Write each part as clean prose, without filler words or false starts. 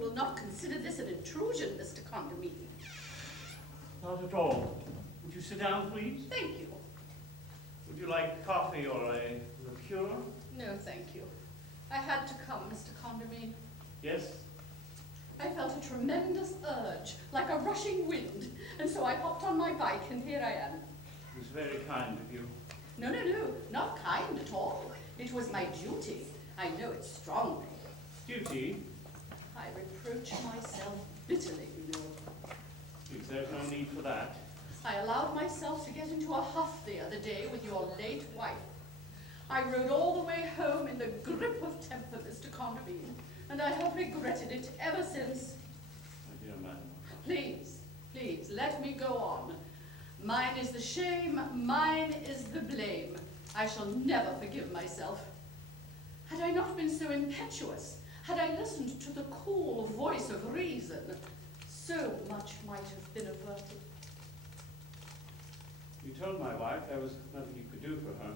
will not consider this an intrusion, Mr. Condomine. Not at all. Would you sit down, please? Thank you. Would you like coffee or a liqueur? No, thank you. I had to come, Mr. Condomine. Yes? I felt a tremendous urge, like a rushing wind, and so I hopped on my bike, and here I am. It was very kind of you. No, not kind at all. It was my duty. I know it strongly. Duty? I reproach myself bitterly, you know. Please, there's no need for that. I allowed myself to get into a huff the other day with your late wife. I rode all the way home in the grip of temper, Mr. Condomine, and I have regretted it ever since. My dear madam. Please, let me go on. Mine is the shame, mine is the blame. I shall never forgive myself. Had I not been so impetuous, had I listened to the cool voice of reason, so much might have been averted. You told my wife there was nothing you could do for her.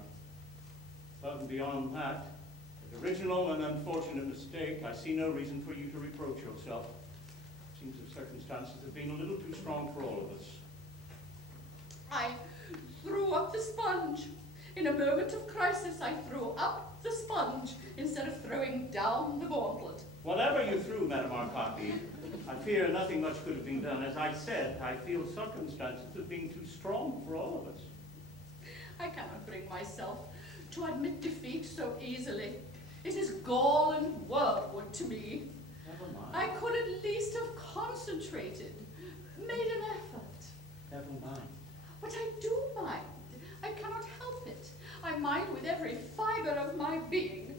Above and beyond that, an original and unfortunate mistake, I see no reason for you to reproach yourself. It seems the circumstances have been a little too strong for all of us. I threw up the sponge. In a moment of crisis, I threw up the sponge instead of throwing down the gauntlet. Whatever you threw, Madame Arcati, I fear nothing much could have been done. As I said, I feel circumstances have been too strong for all of us. I cannot bring myself to admit defeat so easily. It is gall and wormwood to me. Never mind. I could at least have concentrated, made an effort. Never mind. But I do mind. I cannot help it. I mind with every fiber of my being.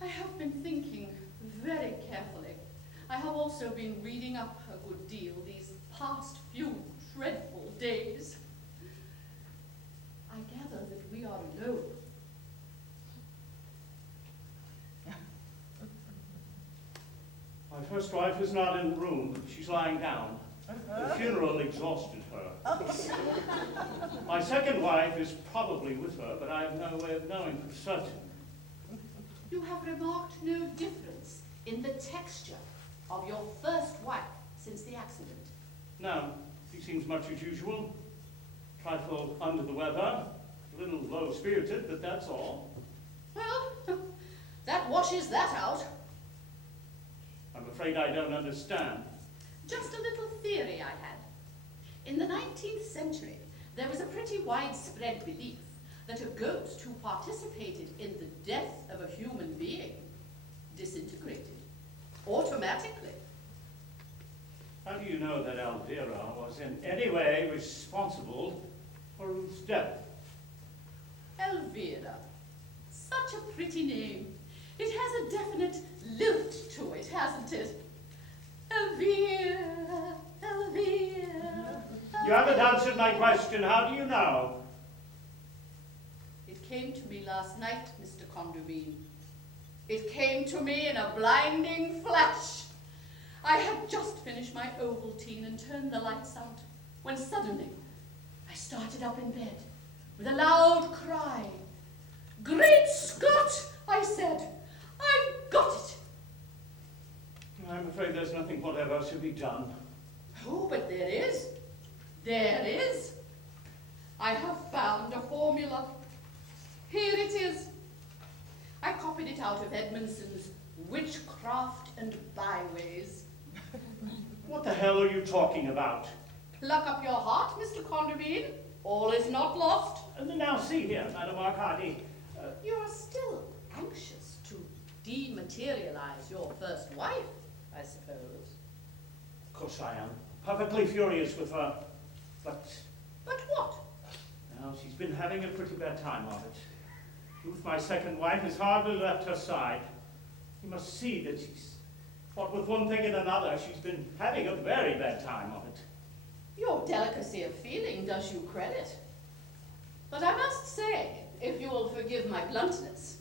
I have been thinking very carefully. I have also been reading up a good deal these past few dreadful days. I gather that we are alone. My first wife is not in the room. She's lying down. The funeral exhausted her. My second wife is probably with her, but I have no way of knowing for certain. You have remarked no difference in the texture of your first wife since the accident. No, she seems much as usual. Trifle under the weather, a little low-spirited, but that's all. Well, that washes that out. I'm afraid I don't understand. Just a little theory I had. In the 19th century, there was a pretty widespread belief that a ghost who participated in the death of a human being disintegrated automatically. How do you know that Elvira was in any way responsible for Ruth's death? Elvira. Such a pretty name. It has a definite lilt to it, hasn't it? Elvira, Elvira. You haven't answered my question. How do you know? It came to me last night, Mr. Condomine. It came to me in a blinding flash. I had just finished my Ovaltine and turned the lights out, when suddenly I started up in bed with a loud cry. Great Scott, I said, I've got it. I'm afraid there's nothing whatever to be done. Oh, but there is. There is. I have found a formula. Here it is. I copied it out of Edmondson's Witchcraft and Byways. What the hell are you talking about? Pluck up your heart, Mr. Condomine. All is not lost. Now see here, Madame Arcati. You are still anxious to dematerialize your first wife, I suppose. Of course I am. Perfectly furious with her. But what? now she's been having a pretty bad time of it. Ruth, my second wife, has hardly left her side. You must see that she's, what with one thing and another, she's been having a very bad time of it. Your delicacy of feeling does you credit. But I must say, if you will forgive my bluntness,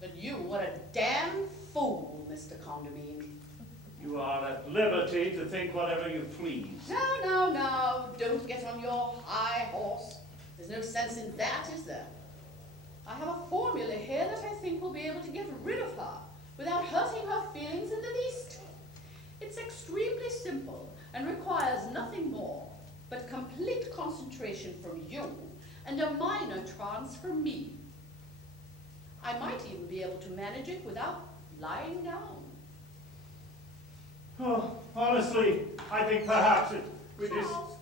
that you were a damn fool, Mr. Condomine. You are at liberty to think whatever you please. Now, don't get on your high horse. There's no sense in that, is there? I have a formula here that I think will be able to get rid of her without hurting her feelings in the least. It's extremely simple and requires nothing more but complete concentration from you and a minor trance from me. I might even be able to manage it without lying down. Oh, honestly, I think perhaps we just... Charles,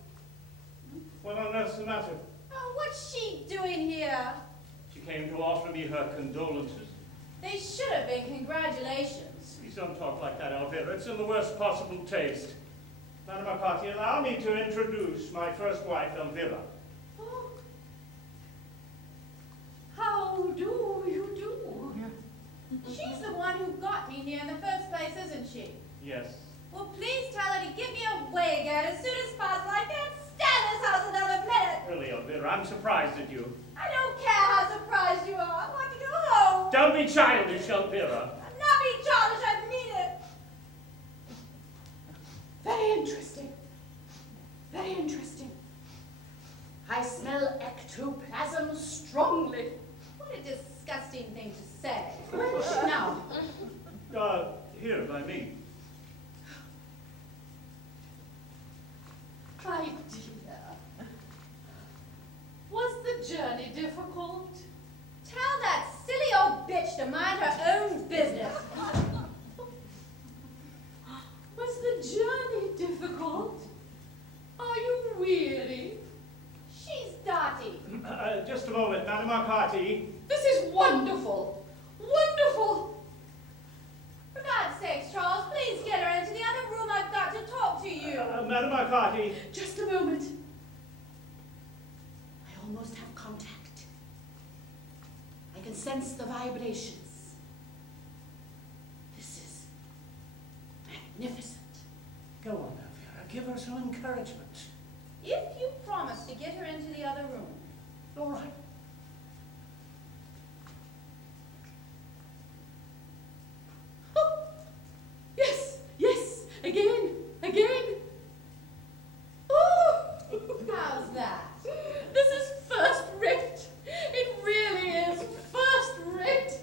What on earth's the matter? oh, what's she doing here? She came to offer me her condolences. They should have been congratulations. Please don't talk like that, Elvira. It's in the worst possible taste. Madam McCarthy, allow me to introduce my first wife, Elvira. Oh. How do you do? She's the one who got me here in the first place, isn't she? Yes. Well, please tell her to get me away again as soon as possible. I can't stand this house another minute. Really, Elvira, I'm surprised at you. I don't care how surprised you are. I want to go home. Don't be childish, Elvira. I'm not being childish. I mean it. Very interesting. Very interesting. I smell ectoplasm strongly. What a disgusting thing to say. Where is she now? Here, by me. My dear, was the journey difficult? Tell that silly old bitch to mind her own business. Was the journey difficult? Are you weary? She's dotty. Just a moment, Madam McCarthy. This is wonderful! Wonderful! For God's sakes, Charles, please get her into the other room. I've got to talk to you. Madam McCarthy. Just a moment. I almost have contact. I can sense the vibrations. This is magnificent. Go on, Elvira. Give her some encouragement. If you promise to get her into the other room. All right. Oh, yes, yes, again, again. Oh, How's that? this is first rate. It really is first rate.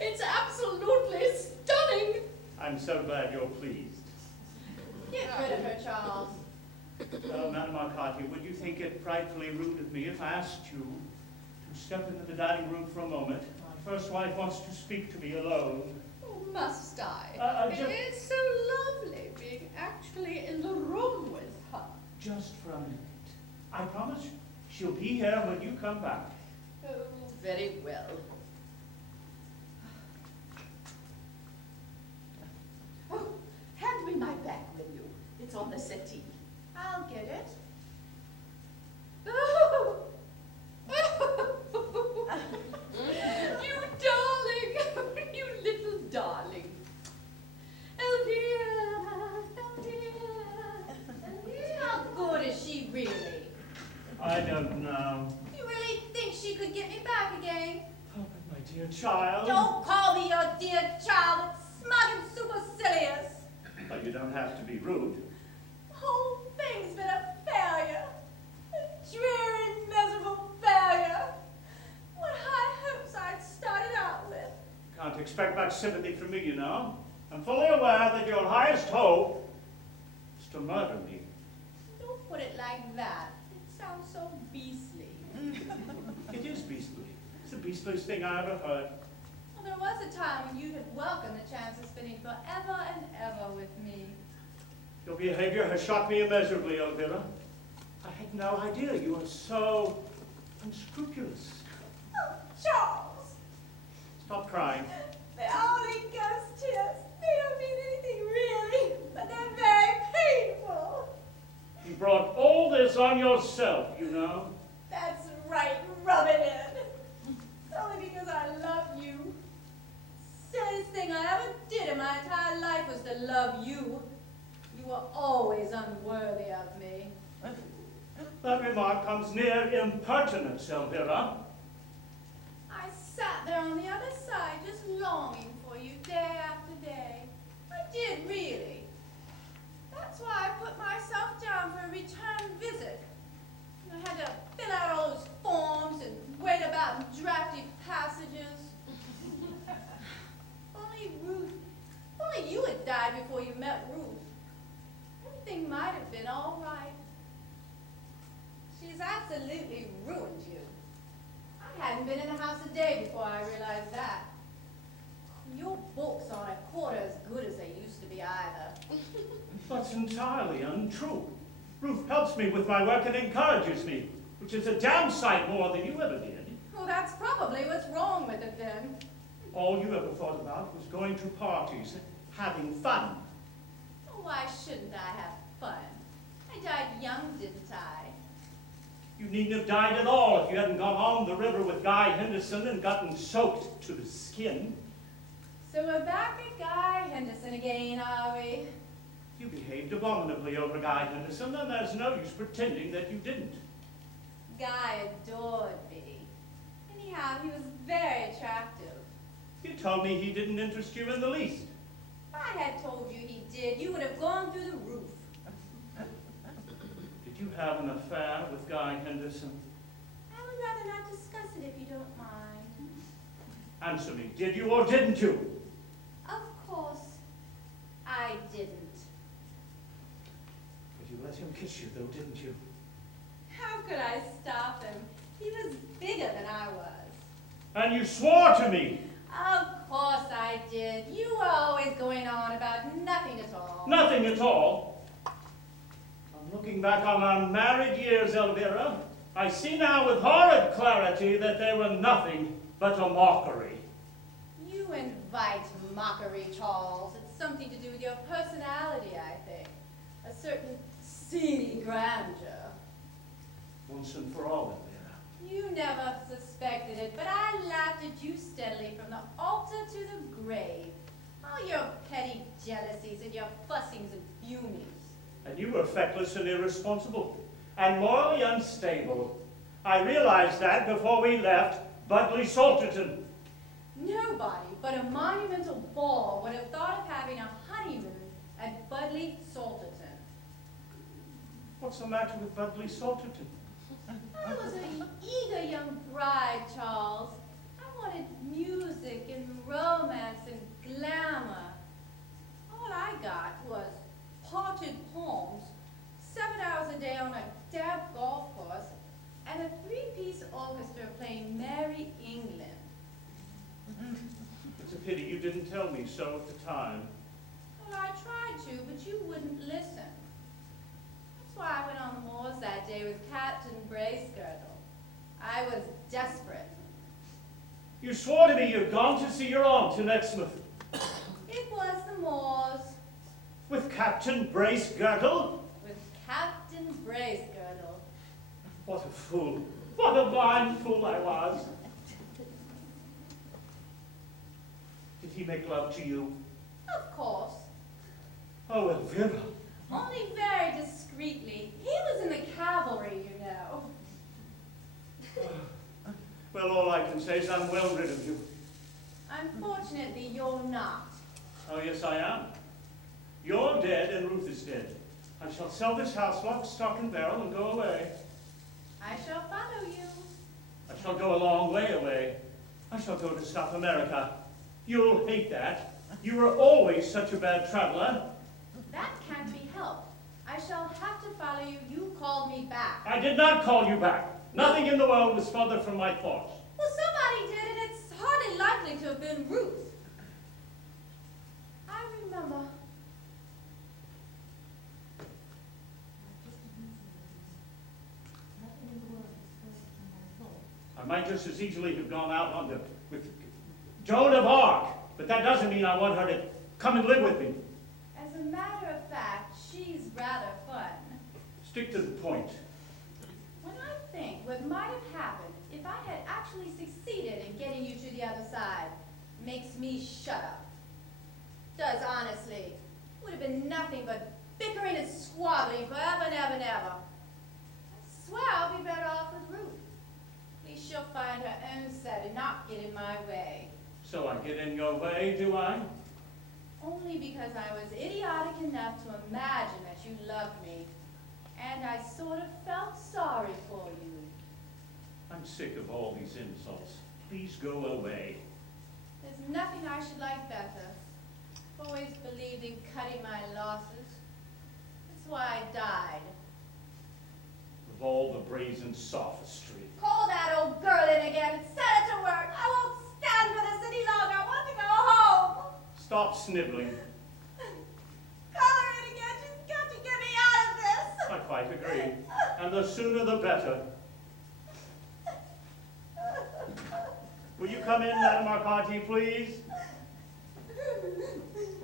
It's absolutely stunning. I'm so glad you're pleased. Get rid of her, Charles. Madam McCarthy, would you think it frightfully rude of me if I asked you to step into the dining room for a moment? My first wife wants to speak to me alone. Oh, must I? Just- It's so lovely being actually in the room with her. Just for a minute. I promise she'll be here when you come back. Oh, very well. Oh, hand me my bag, will you? It's on the settee. I'll get it. Oh! You darling! You little darling! Elvira! Elvira! How good is she really? I don't know. You really think she could get me back again? Oh, but my dear child. Don't call me your dear child. It's smug and supercilious. But you don't have to be rude. The whole thing's been a failure. A dreary, miserable failure. What high hopes I'd started out with. Can't expect much sympathy from me, you know. I'm fully aware that your highest hope is to murder me. Don't put it like that. It sounds so beastly. It is beastly. It's the beastliest thing I ever heard. Well, there was a time when you'd have welcomed the chance of spending forever and ever with me. Your behavior has shocked me immeasurably, Elvira. I had no idea you were so unscrupulous. Oh, Charles! Stop crying. They're only ghost tears. They don't mean anything really, but they're very painful. You brought all this on yourself, you know. That's right, rub it in. It's only because I love you. Silliest thing I ever did in my entire life was to love you. You were always unworthy of me. That remark comes near impertinence, Elvira. I sat there on the other side just longing for you day after day. I did really. That's why I put myself down for a return visit. I had to fill out all those forms and wait about in drafty passages. Only Ruth a day before I realized that. Your books aren't a quarter as good as they used to be either. That's entirely untrue. Ruth helps me with my work and encourages me, which is a damn sight more than you ever did. Well, that's probably what's wrong with it then. All you ever thought about was going to parties, having fun. Well, why shouldn't I have fun? I died young, didn't I? You needn't have died at all if you hadn't gone on the river with Guy Henderson and gotten soaked to the skin. So we're back at Guy Henderson again, are we? You behaved abominably over Guy Henderson, and there's no use pretending that you didn't. Guy adored me. Anyhow, he was very attractive. You told me he didn't interest you in the least. If I had told you he did, you would have gone through the roof. Did you have an affair with Guy Henderson? I would rather not discuss it if you don't mind. Answer me, did you or didn't you? Of course, I didn't. But you let him kiss you, though, didn't you? How could I stop him? He was bigger than I was. And you swore to me. Of course I did. You were always going on about nothing at all. Nothing at all. I'm looking back on our married years, Elvira. I see now with horrid clarity that they were nothing but a mockery. You invite mockery, Charles. It's something to do with your personality, I think. A certain seedy grandeur. Once and for all, Elvira. You never suspected it, but I laughed at you steadily from the altar to the grave. All your petty jealousies and your fussings and fumings. And you were feckless and irresponsible, and morally unstable. I realized that before we left Budley Salterton. Nobody but a monumental bore would have thought of having a honeymoon at Budley Salterton. What's the matter with Budley Salterton? I was an eager young bride, Charles. I wanted music and romance and glamour. All I got was potted palms, 7 hours a day on a damp golf course, and a 3-piece orchestra playing Merry England. It's a pity you didn't tell me so at the time. Well, I tried to, but you wouldn't listen. That's why I went on the moors that day with Captain Bracegirdle. I was desperate. You swore to me you'd gone to see your aunt in Exmouth. It was the moors. With Captain Bracegirdle? With Captain Bracegirdle. What a fool. What a blind fool I was. Did he make love to you? Of course. Oh, Elvira. Only very discreetly. He was in the cavalry, you know. Well, all I can say is I'm well rid of you. Unfortunately, you're not. Oh, yes, I am. You're dead and Ruth is dead. I shall sell this house, lock, stock, and barrel, and go away. I shall follow you. I shall go a long way away. I shall go to South America. You'll hate that. You were always such a bad traveler. That can't be helped. I shall have to follow you. You called me back. I did not call you back. Nothing in the world was further from my thoughts. Well, somebody did, and it's hardly likely to have been Ruth. I remember. I might just as easily have gone out on with Joan of Arc, but that doesn't mean I want her to come and live with me. As a matter of fact, she's rather fun. Stick to the point. When I think what might have happened if I had actually succeeded in getting you to the other side, makes me shut up. Does, honestly. Would have been nothing but bickering and squabbling forever and ever and ever. I swear I'll be better off with Ruth. At least she'll find her own set and not get in my way. So I get in your way, do I? Only because I was idiotic enough to imagine that you loved me. And I sort of felt sorry for you. I'm sick of all these insults. Please go away. There's nothing I should like better. I've always believed in cutting my losses. That's why I died. Of all the brazen sophistry. Call that old girl in again and set it to work. sniveling. Color it again. She's got to get me out of this. I quite agree. And the sooner the better. Will you come in, Madame Arcati, please?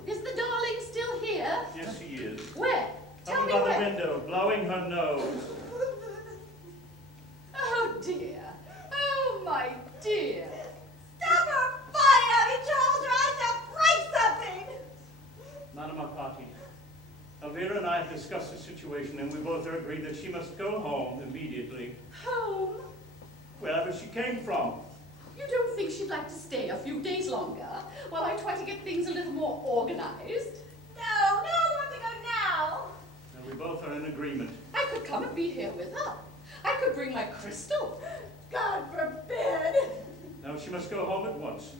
Is the darling still here? Yes, she is. Where? Tell Up me by where. the window, blowing her nose. Oh dear. Oh my dear. Stop her fighting at me, Charles, or I shall break something. Madame Arcati, Elvira and I have discussed the situation, and we both are agreed that she must go home immediately, Home? wherever she came from. You don't think she'd like to stay a few days longer while I try to get things a little more organized? No, I want to go now. And we both are in agreement. I could come and be here with her. I could bring my crystal. God forbid. Now she must go home at once.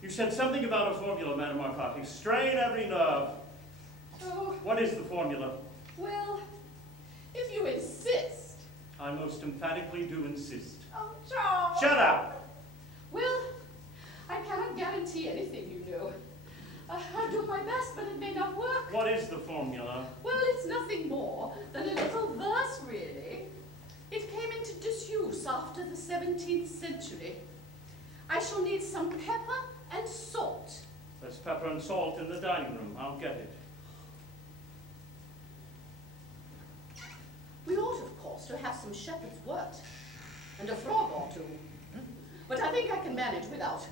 You said something about a formula, Madame Arcati. Strain every nerve. Oh, What is the formula? well, if you insist. I most emphatically do insist. Oh, Charles. Shut up! Well, I cannot guarantee anything, you know. I'll do my best, but it may not work. What is the formula? Well, it's nothing more than a little verse, really. It came into disuse after the 17th century. I shall need some pepper and salt. There's pepper and salt in the dining room. I'll get it. We ought, of course, to have some shepherd's wort and a frog or two. But I think I can manage without.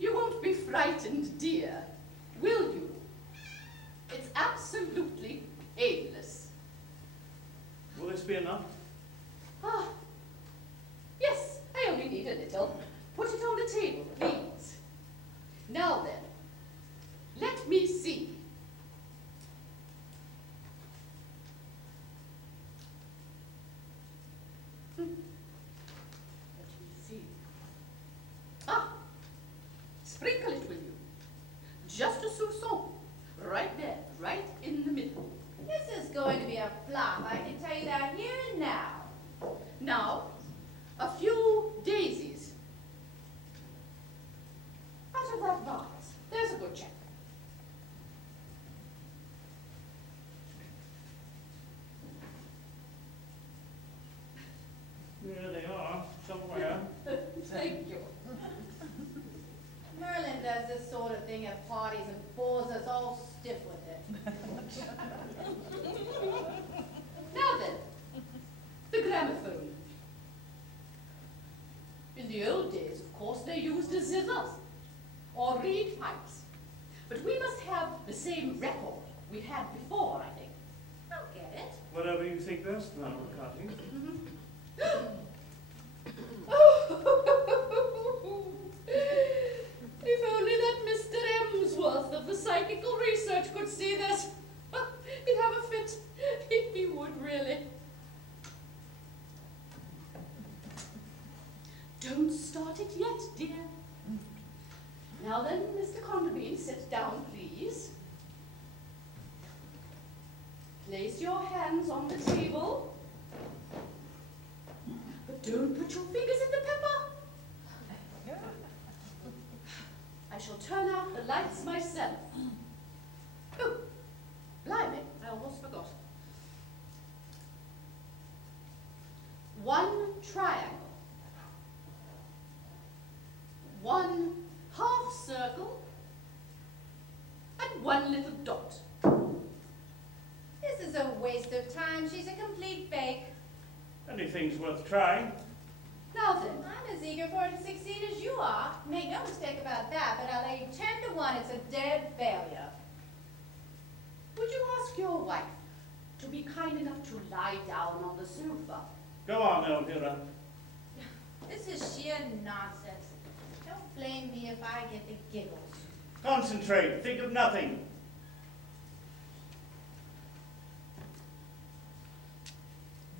You won't be frightened, dear, will you? It's absolutely painless. Will this be enough? Ah, yes, I only need a little. Put it on the table, please. Now then, let me see. Let me see. Ah, sprinkle it, will you? Just a soupçon. Right there, right in the middle. This is going to be a flop. I can tell you that here and now. Now, a few daisies. Out of that vase. There's a good check. There they are, somewhere. Thank you. Merlin does this sort of thing at parties and bores us all stiff with it. Now then, the gramophone. In the old days, of course, they used the scissors or reed pipes. But we must have the same record we had before, I think. I'll get it. Whatever you think best, Madame Arcati. If only that Mr. Emsworth of the psychical research could see this. He'd have a fit. He would, really. Don't start it yet, dear. Now then, Mr. Conderby, sit down, please. Place your hands on the table. But don't put your fingers in the pepper. I shall turn out the lights myself. Oh, blimey, I almost forgot. One triangle. One half circle. And one little dot. This is a waste of time. She's a complete fake. Anything's worth trying. Now then, I'm as eager for her to succeed as you are. Make no mistake about that, but I'll lay you 10 to 1 it's a dead failure. would you ask your wife to be kind enough to lie down on the sofa? Go on, Elvira. This is sheer nonsense. Don't blame me if I get the giggles. Concentrate. Think of nothing.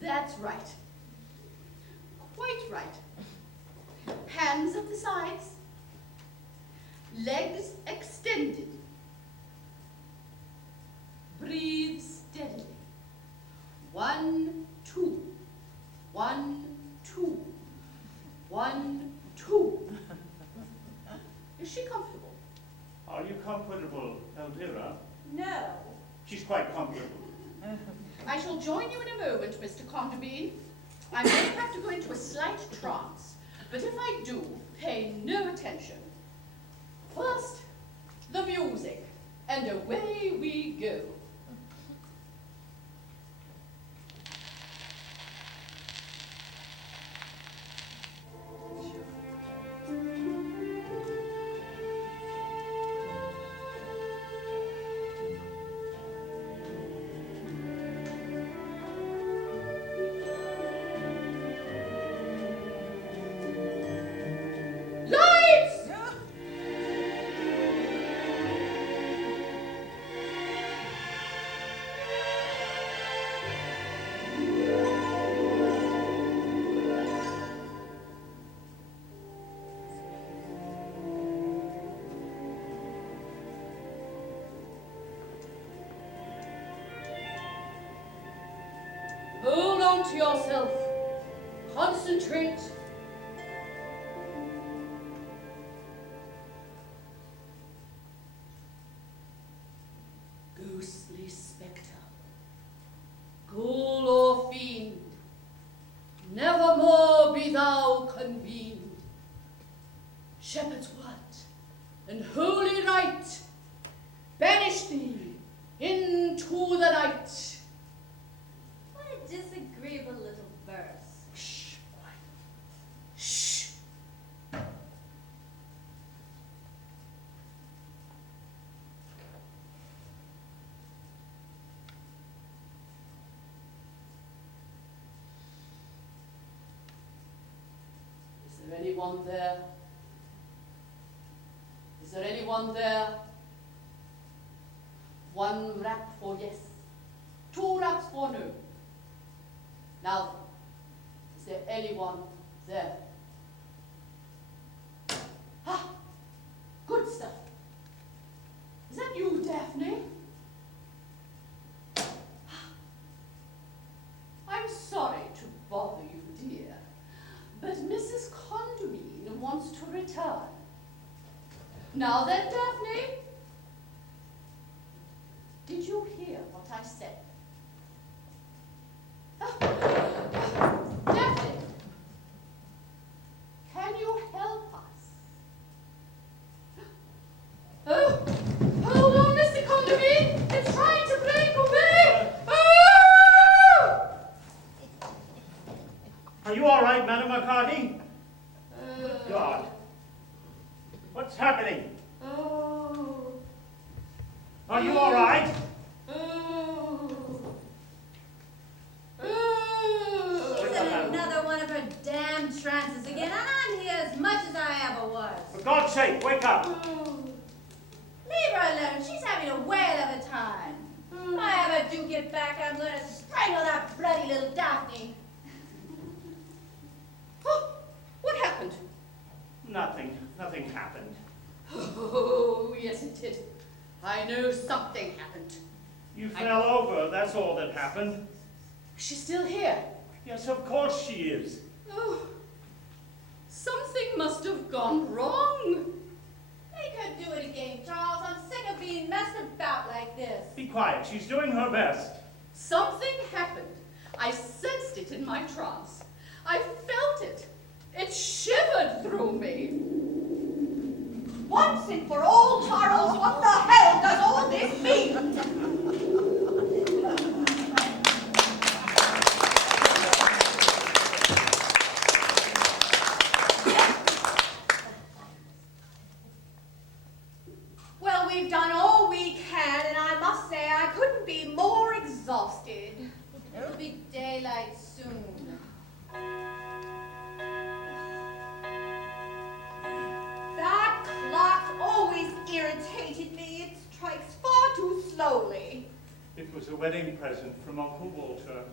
That's right. Quite right. Hands at the sides. Legs extended. Breathe steadily. 1, 2. 1, 2. 1, 2. Is she comfortable? Are you comfortable? comfortable, Elvira? No. She's quite comfortable. I shall join you in a moment, Mr. Conderbean. I may have to go into a slight trance, but if I do, pay no attention. First, the music, and away we go. Hold on to yourself. Concentrate. Ghostly spectre, ghoul or fiend, nevermore be thou convened. Shepherd's word and holy rite, banish thee into the night. Disagreeable little verse. Shh, quiet. Shh. Is there anyone there? Is there anyone there? One rap for yes, two raps for no. Now, is there anyone there? Ah, good stuff. Is that you, Daphne? I'm sorry to bother you, dear, but Mrs. Condomine wants to return. Now then, Daphne, did you hear what I said? Daphne, can you help us? Oh, hold on, Mr. Condomine. It's trying to break away. Oh! Are you all right, Madam McCarty? God. What's happening? Oh. Are you all right? She's in another one of her damn trances again, and I'm here as much as I ever was. For God's sake, wake up! Leave her alone. She's having a whale of a time. If I ever do get back, I'm going to strangle that bloody little Daphne. Oh, what happened? Nothing. Nothing happened. Oh, yes it did. I know something happened. You fell over, that's all that happened. She's still here. Yes, of course she is. Oh, something must have gone wrong. Make her do it again, Charles. I'm sick of being messed about like this. Be quiet, she's doing her best. Something happened. I sensed it in my trance. I felt it. It shivered through me. Once and for all, Charles, what the hell does all this mean? Well, we've done all we can, and I must say I couldn't be more exhausted. It'll be daylight soon. That clock's always irritated me. It strikes far too slowly. It was a wedding present from Uncle Walter.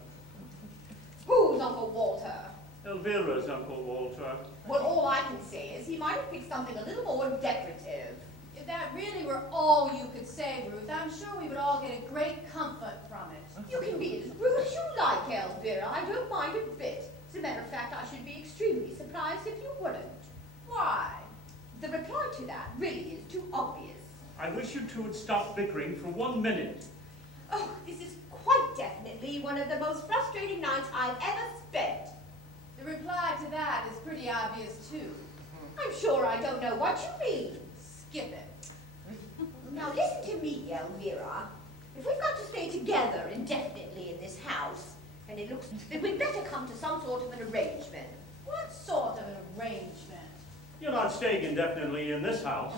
Who's Uncle Walter? Elvira's Uncle Walter. Well, all I can say is he might have picked something a little more decorative. If that really were all you could say, Ruth, I'm sure we would all get a great comfort from it. You can be as rude as you like, Elvira. I don't mind a bit. As a matter of fact, I should be extremely surprised if you wouldn't. Why? The reply to that really is too obvious. I wish you two would stop bickering for 1 minute. Oh, this is quite definitely one of the most frustrating nights I've ever spent. The reply to that is pretty obvious, too. I'm sure I don't know what you mean. Skip it. Now listen to me, Elvira. If we've got to stay together indefinitely in this house, and it looks that we'd better come to some sort of an arrangement. What sort of an arrangement? You're not staying indefinitely in this house.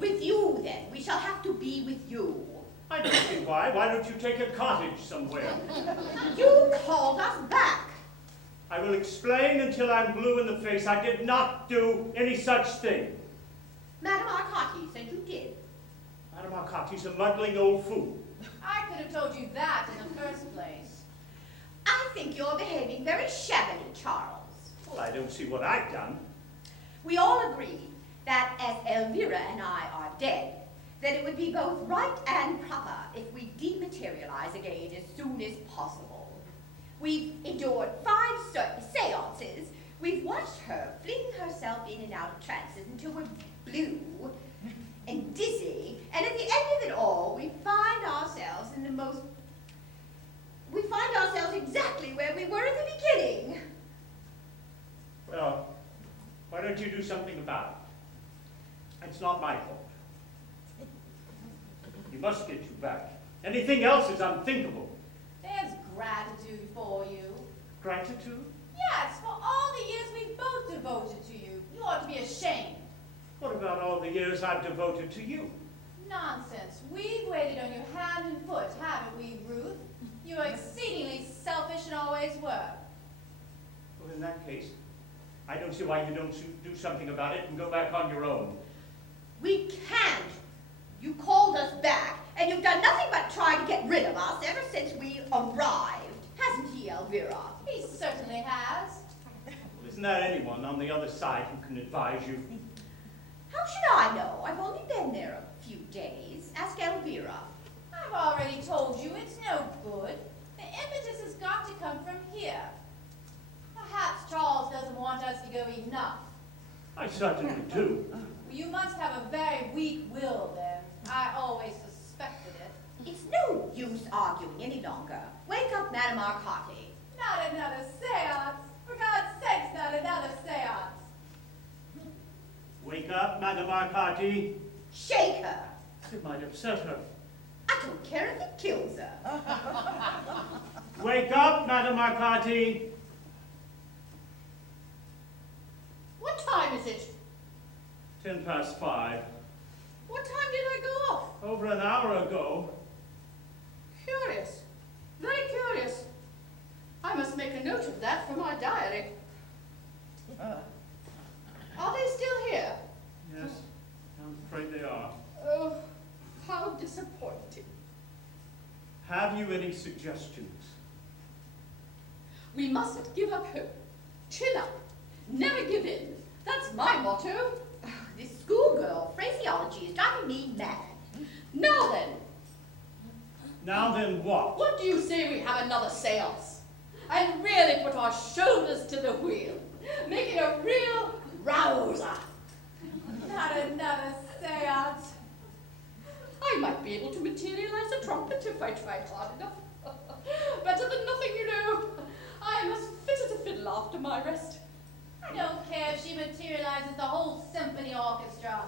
With you, then. We shall have to be with you. I don't see why. Why don't you take a cottage somewhere? You called us back. I will explain until I'm blue in the face. I did not do any such thing. Madame Arcati said you did. Madame Arcati's a muddling old fool. I could have told you that in the first place. I think you're behaving very shabbily, Charles. Well, I don't see what I've done. We all agree that as Elvira and I are dead, that it would be both right and proper if we dematerialize again as soon as possible. We've endured 5 seances. We've watched her fling herself in and out of trances until we're blue and dizzy, and at the end of it all, we find ourselves exactly where we were at the beginning. Well, why don't you do something about it? It's not my fault. You must get you back. Anything else is unthinkable. There's gratitude for you. Gratitude? Yes, for all the years we've both devoted to you. You ought to be ashamed. What about all the years I've devoted to you? Nonsense. We've waited on you hand and foot, haven't we, Ruth? You are exceedingly selfish and always were. Well, in that case, I don't see why you don't do something about it and go back on your own. We can't. You called us back, and you've done nothing but try to get rid of us ever since we arrived. Hasn't he, Elvira? He certainly has. Well, isn't there anyone on the other side who can advise you? How should I know? I've only been there a few days. Ask Elvira. I've already told you it's no good. The impetus has got to come from here. Perhaps Charles doesn't want us to go enough. I certainly do. Well, you must have a very weak will, then. I always suspected it. It's no use arguing any longer. Wake up, Madame Arcati. Not another seance. For God's sakes, not another seance. Wake up, Madame Arcati. Shake her. It might upset her. I don't care if it kills her. Wake up, Madame Arcati. What time is it? 5:10. What time did I go off? Over an hour ago. Curious. Very curious. I must make a note of that for my diary. Are they still here? Yes, I'm afraid they are. Oh, how disappointing. Have you any suggestions? We mustn't give up hope. Chin up. Never give in. That's my motto. This schoolgirl phraseology is driving me mad. Now then, Now then what? what do you say we have another seance? And really put our shoulders to the wheel. Make it a real rouser. Not another seance. I might be able to materialize a trumpet if I tried hard enough. Better than nothing, you know. I am as fit as a fiddle after my rest. I don't care if she materializes the whole symphony orchestra.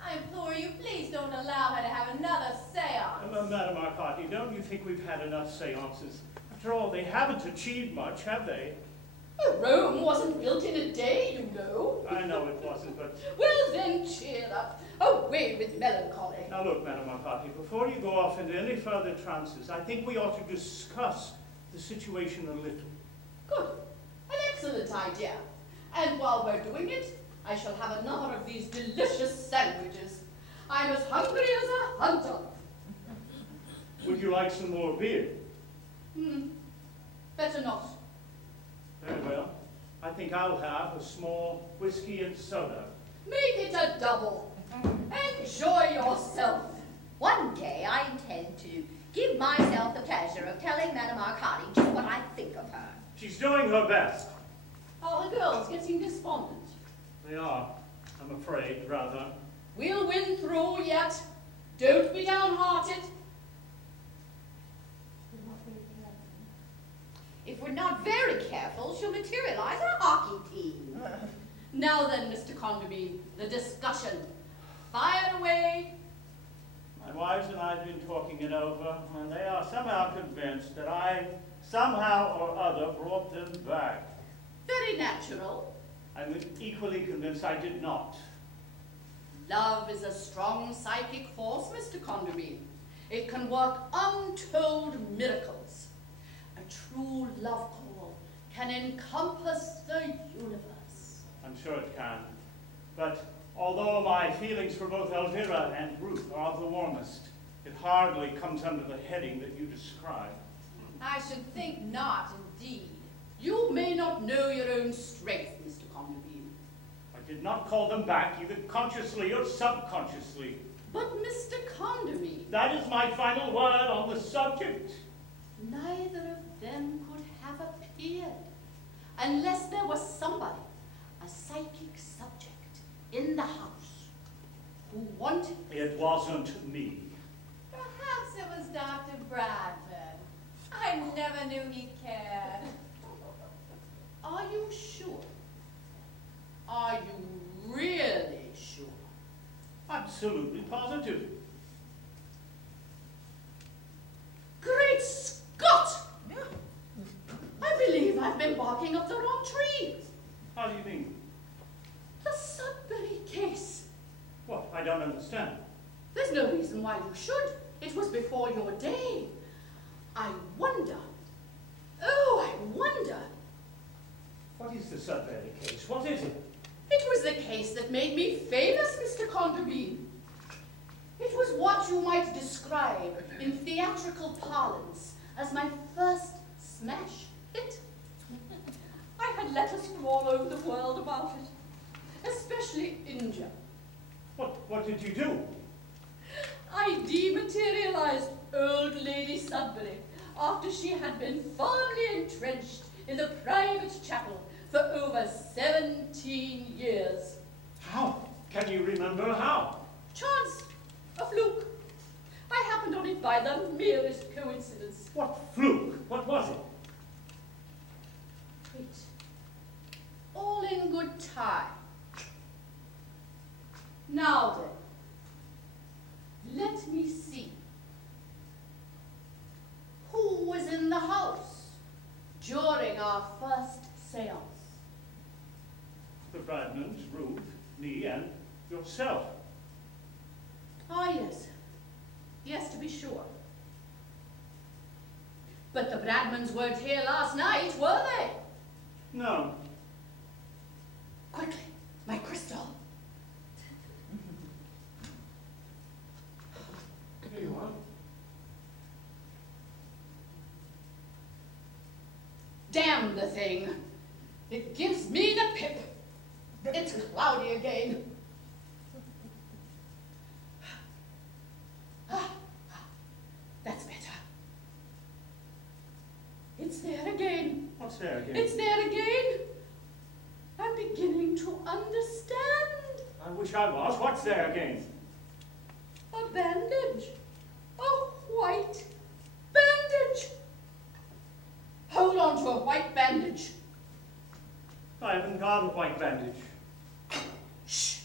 I implore you, please don't allow her to have another seance. Madame Arcati, don't you think we've had enough seances? After all, they haven't achieved much, have they? Oh, Rome wasn't built in a day, you know. I know it wasn't, but... Well then, cheer up. Away with melancholy. Now look, Madame Arcati, before you go off into any further trances, I think we ought to discuss the situation a little. Good. An excellent idea. And while we're doing it, I shall have another of these delicious sandwiches. I'm as hungry as a hunter. Would you like some more beer? Better not. Very well. I think I'll have a small whiskey and soda. Make it a double. Enjoy yourself. One day I intend to give myself the pleasure of telling Madame Arcati just what I think of her. She's doing her best. Are the girls getting despondent? They are, I'm afraid, rather. We'll win through yet. Don't be downhearted. If we're not very careful, she'll materialize a hockey team. Now then, Mr. Conderby, the discussion. Fire away. My wives and I have been talking it over, and they are somehow convinced that I, somehow or other, brought them back. Very natural. I'm equally convinced I did not. Love is a strong psychic force, Mr. Conderby. It can work untold miracles. A true love call can encompass the universe. I'm sure it can. But although my feelings for both Elvira and Ruth are of the warmest, it hardly comes under the heading that you describe. I should think not, indeed. You may not know your own strength, Mr. Conderby. I did not call them back, either consciously or subconsciously. But Mr. Conderby, That is my final word on the subject. neither of them could have appeared unless there was somebody, a psychic subject, in the house who wanted. It wasn't me. Perhaps it was Dr. Bradford. I never knew he cared. Are you sure? Are you really sure? Absolutely positive. Great Scott! I believe I've been barking up the wrong tree. How do you mean? The Sudbury case. What? I don't understand. There's no reason why you should. It was before your day. I wonder. Oh, I wonder. What is the Sudbury case? What is it? It was the case that made me famous, Mr. Conderby. It was what you might describe in theatrical parlance as my first smash hit. I had letters from all over the world about it, especially India. What did you do? I dematerialized old Lady Sudbury after she had been firmly entrenched in the private chapel for over 17 years. How? Can you remember how? Chance, a fluke. I happened on it by the merest coincidence. What fluke? What was it? Wait. All in good time. Now then, let me see. Who was in the house during our first seance? The Bradmans, Ruth, me, and yourself. Ah, yes. Yes, to be sure. But the Bradmans weren't here last night, were they? No. Quickly, my crystal. Here you are. Damn the thing. It gives me the pip. It's cloudy again. That's better. It's there again. What's there again? It's there again. I'm beginning to understand. I wish I was. What's there again? A bandage. A white bandage. Hold on to a white bandage. I haven't got a white bandage. Shh.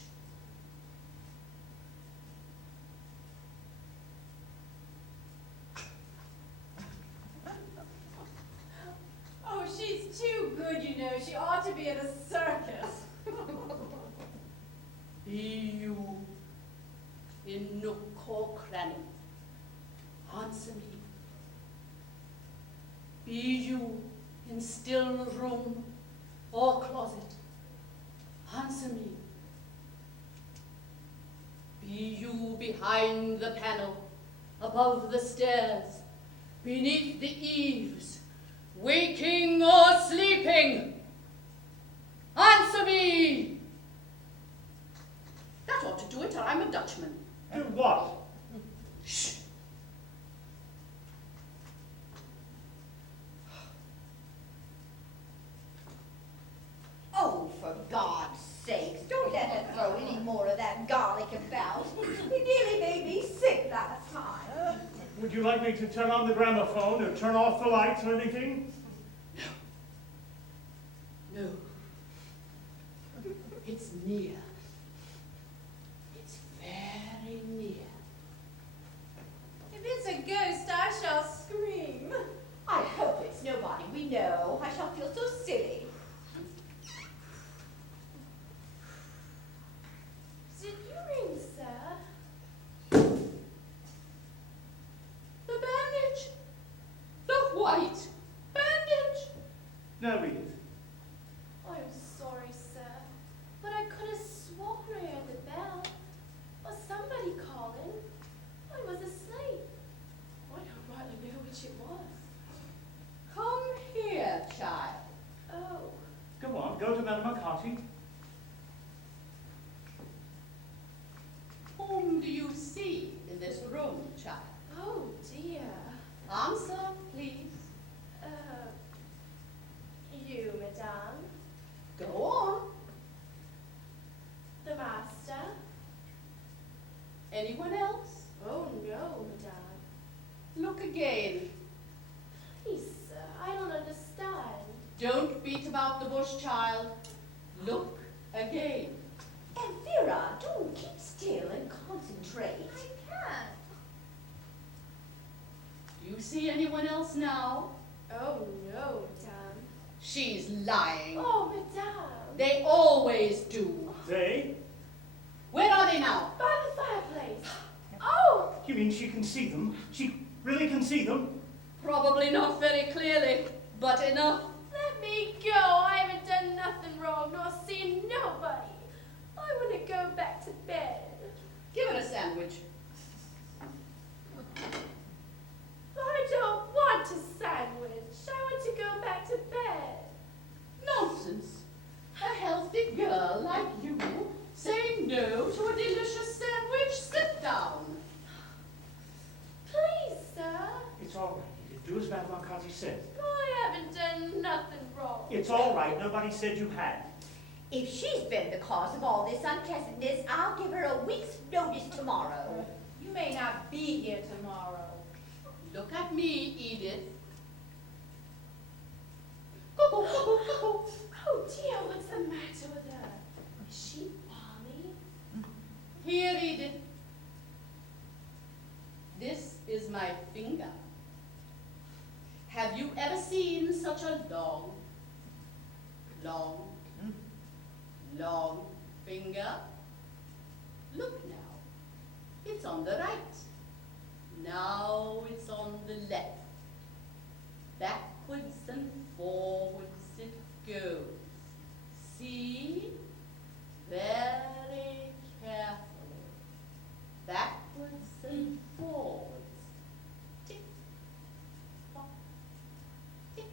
Oh, she's too good, you know. She ought to be at a circus. Be you in nook or cranny? Answer me. Be you in still room or closet? Answer me. Be you behind the panel, above the stairs, beneath the eaves, waking or sleeping? Answer me! That ought to do it, or I'm a Dutchman. Do what? Shh. Oh, for God's sakes, don't let her throw any more of that garlic about. It nearly made me sick you like me to turn on the gramophone or turn off the lights or anything? No. It's near. It's very near. If it's a ghost, I shall scream. I hope it's nobody we know. I shall feel so silly. Did you ring, sir? The bandage. The white bandage. No, Edith. I'm sorry, sir, but I could have sworn I heard the bell. Or somebody calling. I was asleep. I don't rightly know which it was. Come here, child. Oh, Go on, go to Madame McCarthy. Whom do you see in this room, child? oh dear. Answer, please. You, madame. Go on. The master. Anyone else? Oh no, madame. Look again. Please, sir, I don't understand. Don't beat about the bush, child. Look again. Elvira, do keep still and concentrate. I can't. Do you see anyone else now? Oh no, madame. She's lying. Oh, madame. They always do. They? Where are they now? By the fireplace. Oh! You mean she can see them? She really can see them? Probably not very clearly, but enough. Let me go. I haven't done nothing wrong, nor seen nobody. I want to go back to bed. Give it a sandwich. I don't want a sandwich. I want to go back to bed. Nonsense. A healthy girl like you saying no to a delicious sandwich? Sit down. Please, sir. It's all right, Edith. Do as Madame McCarthy says. I haven't done nothing wrong. It's all right. Nobody said you had. If she's been the cause of all this unpleasantness, I'll give her a week's notice tomorrow. You may not be here tomorrow. Look at me, Edith. Oh, Oh dear, what's the matter with her? Is she balmy? Here, Edith. This is my finger. Have you ever seen such a long finger? Look now. It's on the right. Now it's on the left. Backwards and forwards it goes. See? Very carefully. Backwards and forwards. Tick, tock, tick,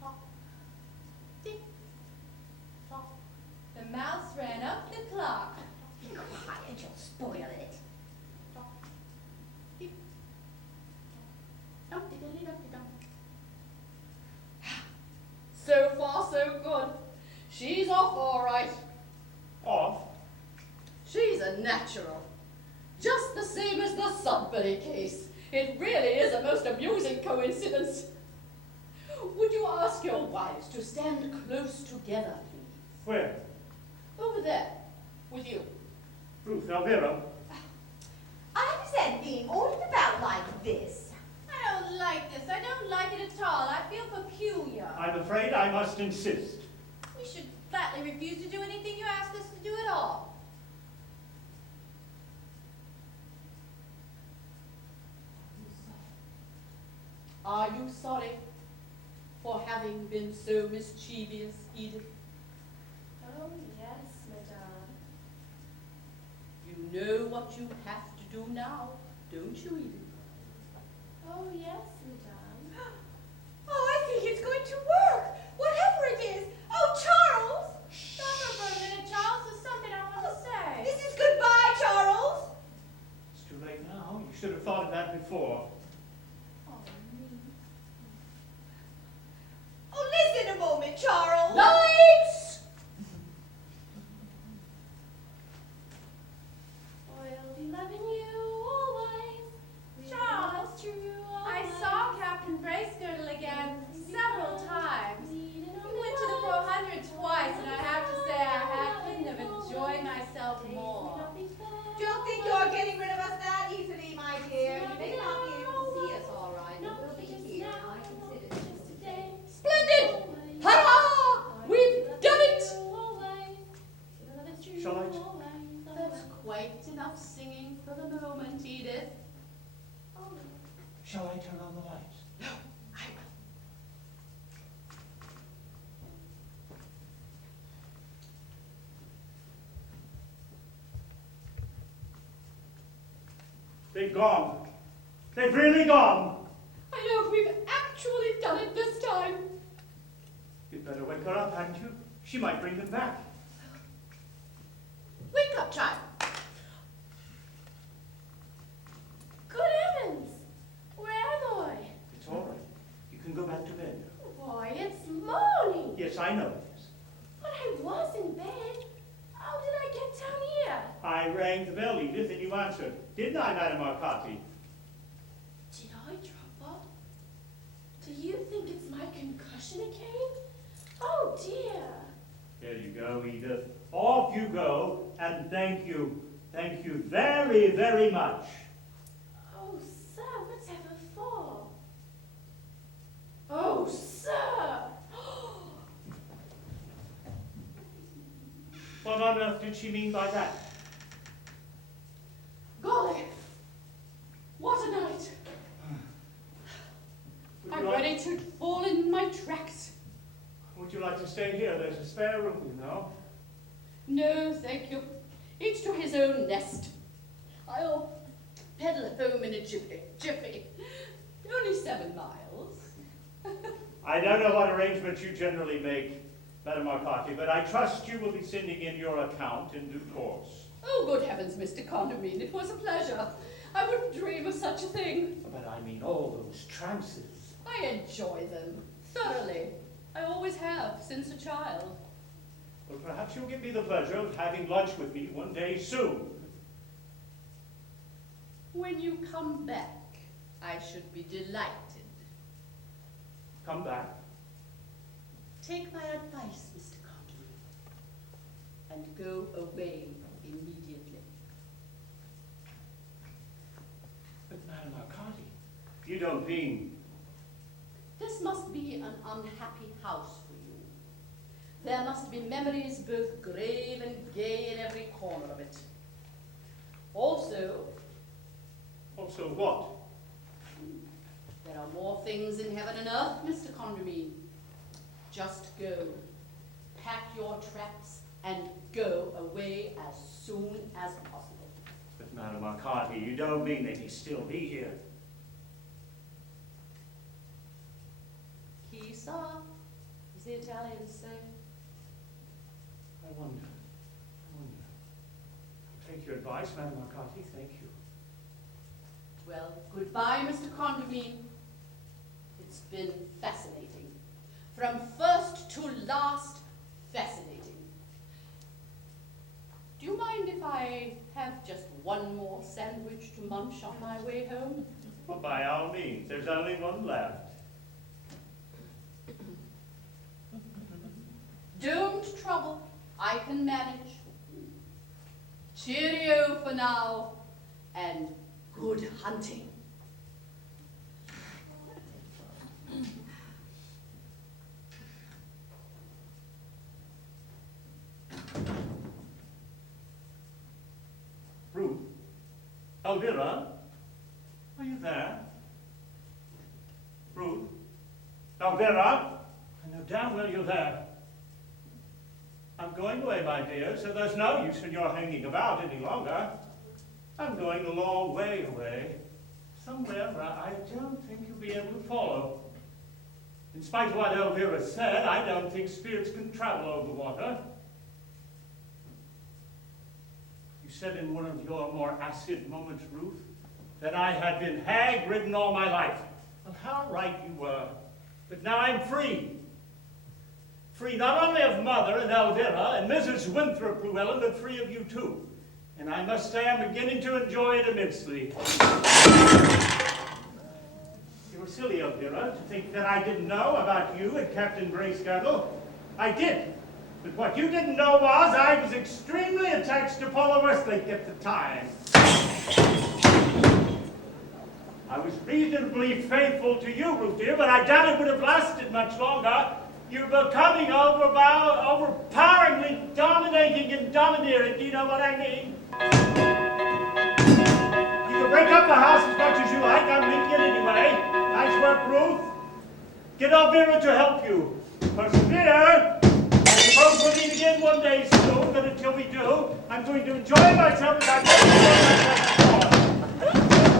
tock, tick, tock. The mouse ran up the clock. Be quiet, you'll spoil it. Tock, tick, tock, dum-dee-dum-dee-dum-dee-dum. So far, so good. She's off all right. Off? She's a natural. Just the same as the Sudbury case. It really is a most amusing coincidence. Would you ask your wives to stand close together, please? Where? Over there, with you. Ruth, Elvira. I resent being ordered about like this. I don't like this. I don't like it at all. I feel peculiar. I'm afraid I must insist. We should flatly refuse to do anything you ask us to do at all. Are you sorry for having been so mischievous, Edith? Oh, yes, madame. You know what you have to do now, don't you, Edith? Oh, yes, madame. Oh, I think it's going to work. Whatever it is. Oh, Charles! Stop her for a minute, Charles. There's something I want to say. This is goodbye, Charles. It's too late now. You should have thought of that before. Oh, me. Oh, listen a moment, Charles. Lights! I'll be loving you always. Charles. They've gone. They've really gone. I know, we've actually done it this time. You'd better wake her up, hadn't you? She might bring them back. Wake up, child. Good heavens! Where am I? It's all right. You can go back to bed. Why, it's morning. Yes, I know it is. But I was in bed. How did I get down here? I rang the bell, Edith, and you answered. Didn't I, Madame Arcati? Did I drop off? Do you think it's my concussion again? Oh, dear. There you go, Edith. Off you go, and thank you. Thank you very, very much. Oh, sir, whatever for? Oh, sir! What on earth did she mean by that? Golly, what a night. I'm ready to fall in my tracks. Would you like to stay here? There's a spare room, you know. No, thank you. Each to his own nest. I'll pedal home in a jiffy. Only 7 miles. I don't know what arrangements you generally make, Madame Arcati, but I trust you will be sending in your account in due course. Oh, good heavens, Mr. Condamine, it was a pleasure. I wouldn't dream of such a thing. But I mean all those trances. I enjoy them thoroughly. I always have, since a child. Well, perhaps you'll give me the pleasure of having lunch with me one day soon. When you come back, I should be delighted. Come back. Take my advice, Mr. Condamine, and go away immediately. But Madame Arcati, you don't mean... This must be an unhappy house for you. There must be memories both grave and gay in every corner of it. Also what? There are more things in heaven and earth, Mr. Condamine. Just go. Pack your traps and go away as soon as possible. But Madame Arcati, you don't mean that he still be here. Chissà, as the Italians say. I wonder. I'll take your advice, Madame Arcati, thank you. Well, goodbye, Mr. Condamine. It's been fascinating. From first to last, fascinating. Do you mind if I have just one more sandwich to munch on my way home? Well, by all means, there's only one left. Don't trouble, I can manage. Cheerio for now, and good hunting. Ruth? Elvira? Are you there? Ruth? Elvira? I know damn well you're there. I'm going away, my dear, so there's no use in your hanging about any longer. I'm going a long way away, somewhere where I don't think you'll be able to follow. In spite of what Elvira said, I don't think spirits can travel over water. You said in one of your more acid moments, Ruth, that I had been hag-ridden all my life. Well, how right you were. But now I'm free. Free not only of Mother and Elvira and Mrs. Winthrop Llewellyn, but free of you too. And I must say I'm beginning to enjoy it immensely. You were silly, Elvira, to think that I didn't know about you and Captain Bracegirdle. I did. But what you didn't know was I was extremely attached to Paula Westlake at the time. I was reasonably faithful to you, Ruth dear, but I doubt it would have lasted much longer. You're becoming overpoweringly dominating and domineering. Do you know what I mean? You can break up the house as much as you like. I'm leaving it anyway. Nice work, Ruth. Get Elvira to help you. Persevere. I suppose we'll meet again one day soon, but until we do, I'm going to enjoy myself as I've never enjoyed myself before.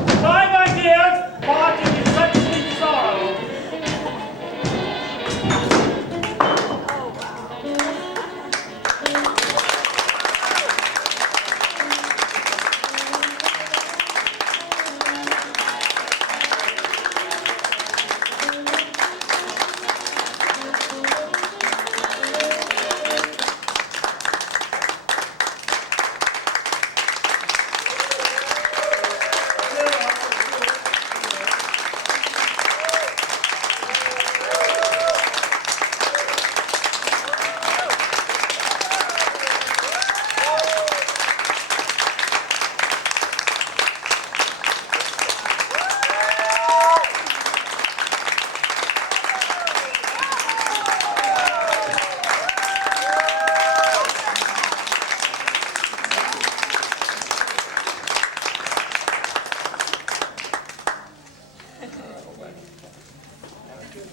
Is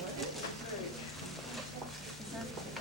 that